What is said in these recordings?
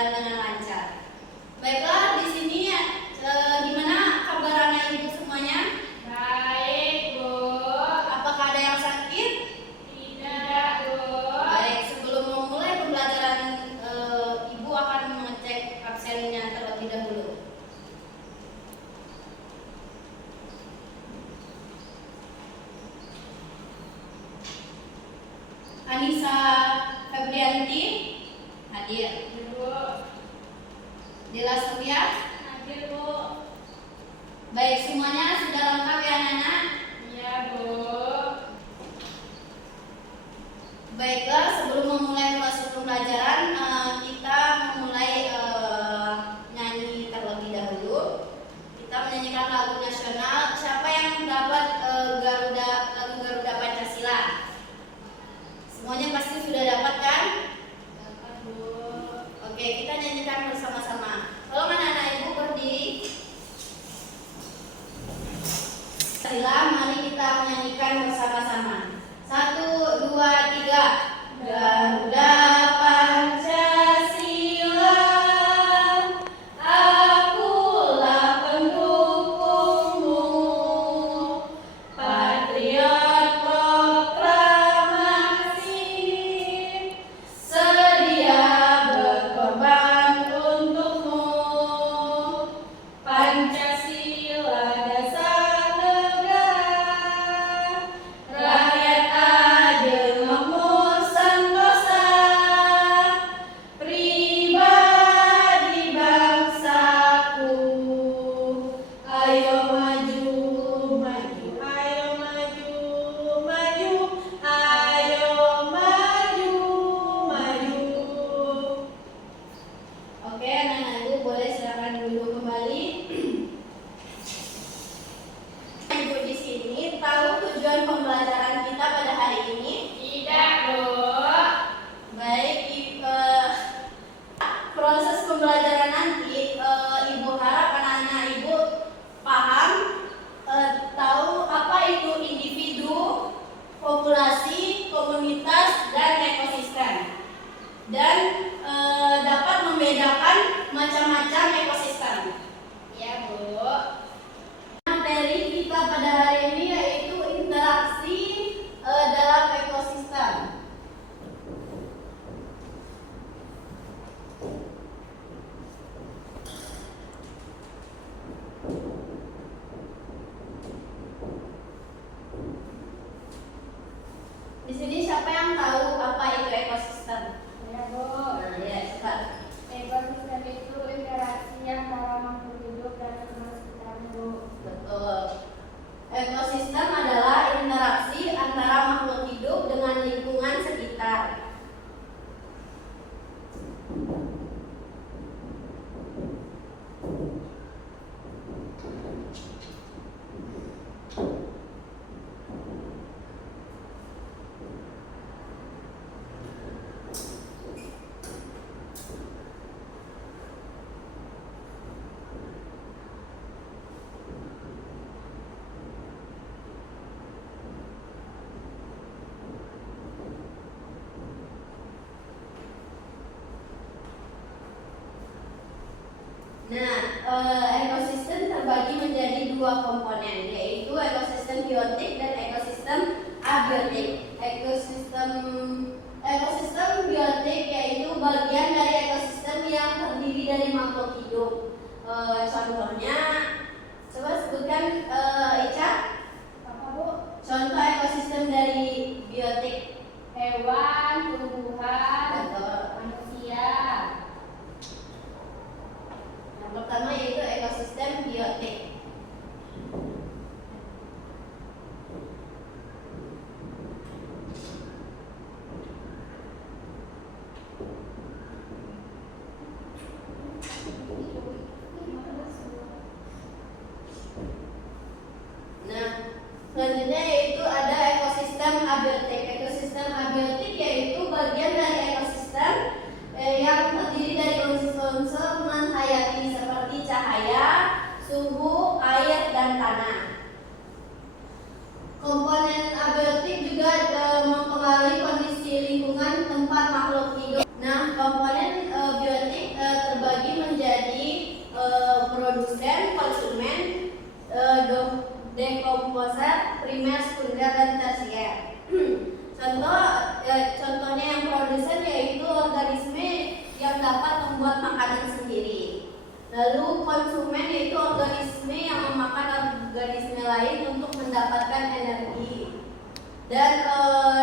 berjalan dengan lancar. Baiklah, di sini gimana kabar anak ibu semuanya? Baik, Bu. Apakah ada yang sakit? Tidak, Bu. Baik, sebelum memulai pembelajaran, ibu akan mengecek absennya terlebih dahulu. Anissa Febrianti hadir. Bu. Dela Surya Hadir, Bu. baik, semuanya sudah lengkap ya anak-anak? Iya, Bu. Baiklah, sebelum memulai proses pembelajaran, kita memulai nyanyi terlebih dahulu. Kita menyanyikan lagu nasional. Siapa yang dapat lagu Garuda Pancasila? Semuanya pasti sudah dapat kan? Dapat, Bu. Oke, kita nyanyikan bersama-sama. Tolong anak-anak ibu berdiri. Pancasila, mari kita menyanyikan bersama-sama. 1, 2, 3. Garuda Pancasila, akulah pendukungmu, patriot proklamasi, sedia berkorban untukmu. Pancasila dasar negara, rakyat adil makmur sentosa, pribadi bangsaku. Ayo maju, maju, ayo maju, maju, ayo maju, maju. Oke, anak-anak ibu boleh silakan duduk kembali. Ibu di sini tahu tujuan pembelajaran kita pada hari ini? Tidak, Bu. Baik, proses pembelajaran nanti, ibu harap anak-anak ibu paham, tahu apa itu individu, populasi, komunitas, dan ekosistem, dan dapat membedakan macam-macam ekosistem. Iya, Bu. Materi kita pada hari ini yaitu interaksi dalam ekosistem. Di sini siapa yang tahu apa itu ekosistem? Iya, Bu. Ya, coba. Ekosistem itu interaksi antara makhluk hidup dan lingkungan sekitarnya, Bu. Betul. Ekosistem adalah interaksi antara makhluk hidup dengan lingkungan sekitar. Nah, ekosistem terbagi menjadi dua komponen, yaitu ekosistem biotik dan ekosistem abiotik. Ekosistem biotik yaitu bagian dari ekosistem yang terdiri dari makhluk hidup. Contohnya, coba sebutkan, Ica. Apa, Bu? Contoh ekosistem dari biotik. Hewan, tumbuhan, Betul. manusia. Yang pertama yaitu ekosistem biotik. membuat makanan sendiri. Lalu konsumen yaitu organisme yang memakan organisme lain untuk mendapatkan energi. Dan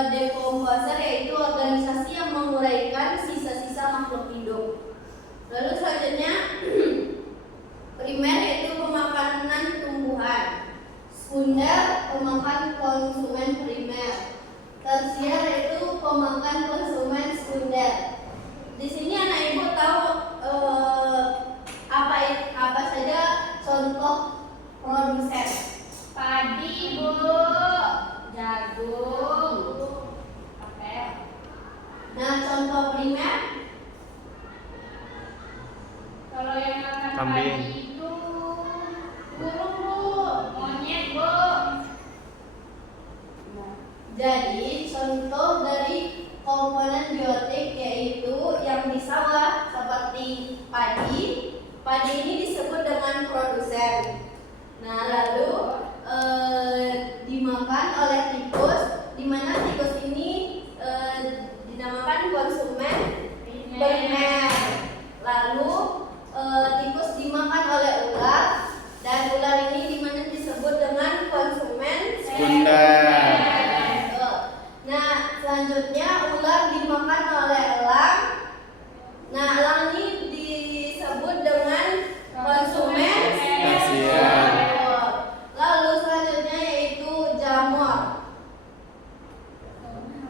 dekomposer yaitu organisasi yang menguraikan sisa-sisa makhluk hidup. Lalu selanjutnya primer yaitu pemakanan tumbuhan. Sekunder pemakan konsumen primer. Tersier yaitu pemakan konsumen sekunder. Di sini anak ibu tahu apa saja contoh produsen? Padi, Bu. Jagung. Apel. Nah, contoh primer? Kalau yang makan Kambing. padi itu Burung, Bu. monyet, Bu. Jadi contoh dari komponen biotik yaitu yang di sawah seperti padi. Padi ini disebut dengan produsen. Nah, lalu dimakan oleh tikus, di mana tikus ini dinamakan konsumen primer. Lalu tikus dimakan oleh ular, dan ular ini di mana disebut dengan konsumen Sekunder. Nah, selanjutnya ular dimakan oleh elang. Nah, elang ini disebut dengan konsumen Tersier. Lalu selanjutnya yaitu jamur.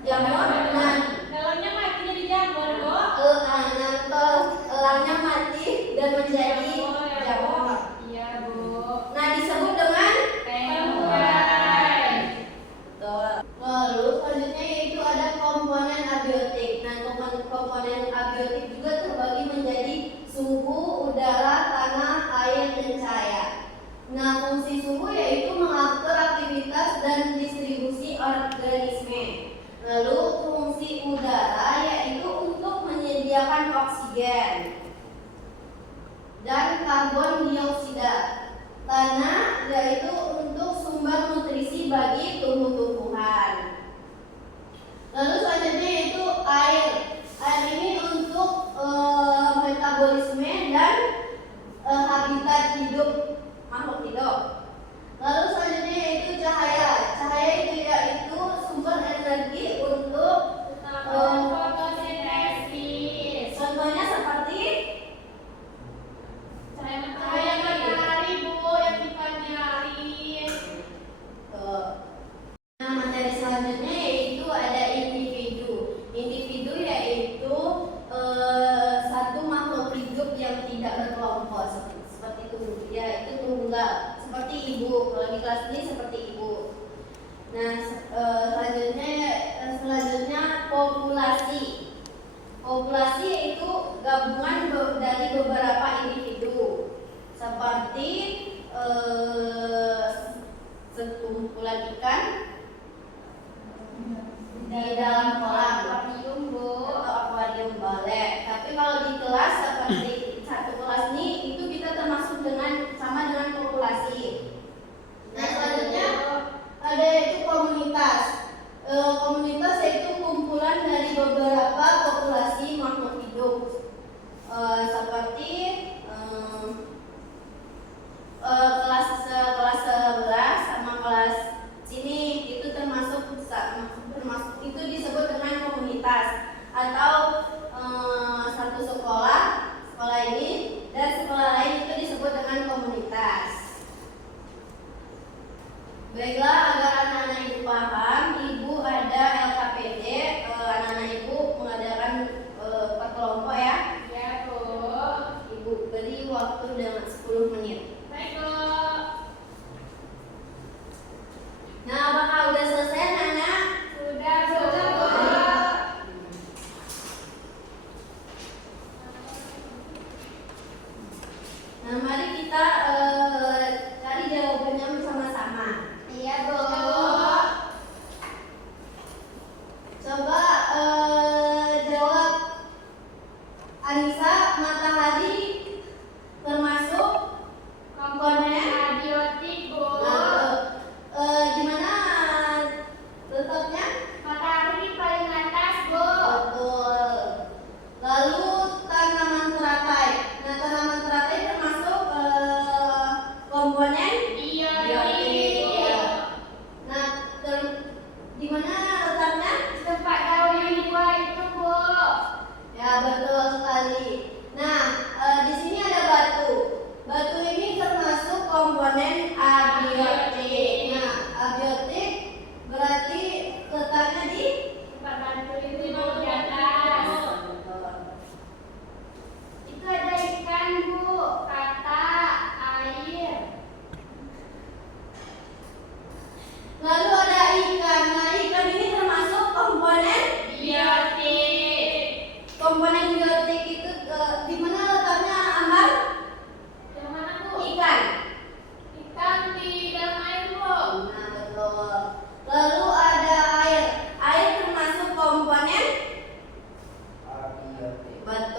Jamur, nah, Dalamnya mati jadi jamur, Bu. elangnya mati dan menjadi jamur. Iya, Bu. Nah, disebut dengan Tengkurai. betul. Lalu selanjutnya yaitu ada komponen abiotik. Nah, komponen abiotik juga terbagi menjadi suhu, udara, tanah, air, dan cahaya. Nah, fungsi suhu yaitu mengatur aktivitas dan distribusi organisme. Lalu fungsi udara yaitu untuk menyediakan oksigen dan karbon dioksida. Tanah yaitu untuk sumber nutrisi bagi tumbuh-tumbuhan. Lalu selanjutnya yaitu air. Air ini untuk metabolisme dan habitat hidup makhluk hidup. Lalu selanjutnya yaitu cahaya. Cahaya itu yaitu sumber energi untuk Fotosintesis. contohnya seperti Cahaya matahari, Bu, yang di pagi hari. Nah, materi selanjutnya yaitu ada individu. Individu yaitu satu makhluk hidup yang tidak berkelompok seperti itu, yaitu tunggal, seperti ibu. Kalau di kelas ini seperti ibu. Nah, selanjutnya populasi. Populasi yaitu gabungan dari beberapa individu, seperti sekumpulan ikan di dalam kolam Akuarium, Bu. atau akuarium balik. Tapi kalau di kelas seperti satu kelas ini itu kita termasuk sama dengan populasi. Nah, selanjutnya ada yaitu komunitas. Komunitas yaitu kumpulan dari beberapa populasi makhluk hidup, seperti kelas 11 sama kelas sini itu termasuk itu disebut dengan komunitas, atau satu sekolah ini dan sekolah lain itu disebut dengan komunitas. Baiklah, agar anak-anak ibu paham, ibu ada LKPD, anak-anak ibu mengadakan per kelompok ya. Iya, Bu. Ibu beri waktu dengan 10 menit. Baik, Bu. Nah, apakah udah selesai anak-anak? Sudah, Bu. Nah, mari kita cari jawabannya bersama-sama. Iya, Bu. Coba jawab. Anissa, matahari termasuk komponen Abiotik, Bu. gimana letaknya? Matahari paling atas, Bu. Betul. Lalu tanaman teratai kali. Nah, di sini ada batu. Batu ini termasuk komponen abiotik. Nah, abiotik berarti letaknya di Tempat batu itu di atas. Itu ada ikan, Bu, kata, air. Lalu ada ikan. Nah, ikan ini termasuk komponen Biotik. komponen biotik itu di mana letaknya, Ambar? Yang mana, Bu? Ikan. Ikan di dalam air, Bu. Nah, betul. Lalu ada air. Air termasuk komponen Abiotik. betul.